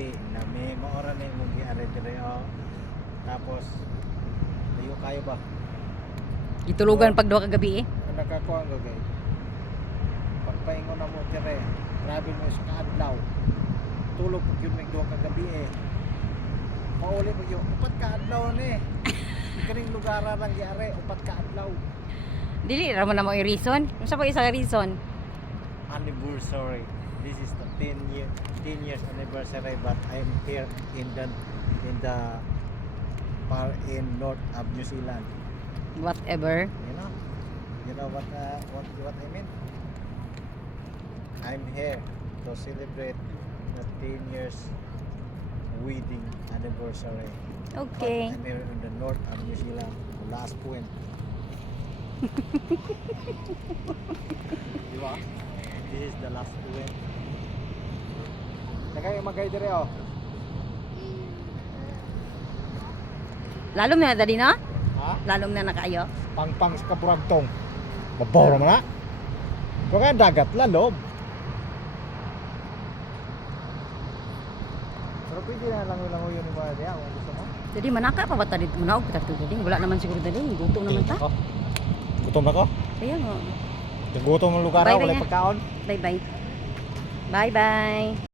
dili na may maora na yung giari dire oh. Tapos layo kayo ba? Itulugan pag duha ka gabi eh. Nakakuha nga gay. Pagpaingon na mo dire, grabe mo sa kaadlaw. Tulog pag yun may duha ka gabi eh. Pauli mo yun, upat ka adlaw ni. Kaning lugara lang giari, upat ka adlaw. Dili ra man na mo yung reason. Unsa pa isa ka reason? Anniversary. This is the 10 years anniversary, but I'm here in the north of New Zealand. Whatever. You know what I mean? I'm here to celebrate the 10 years wedding anniversary. Okay. But I'm here in the north of New Zealand, the last point. Di ba? This is the last point. Nagay magay dire oh. Lalom na dali na? Ha? Lalom na nakaayo? Pangpang sa kaburagtong. Maboro mo na. Kung nga dagat lalob. Pero pwede na lang yun yung mga diya kung gusto mo. Jadi manaka pa ba ta dito? Munaog kita dito dali. Wala naman siguro dali. Gutom naman ta. Gutom na ko? Kaya nga. Gutom ang lugar Bye, wala bye, pagkaon. Bye bye. Bye bye.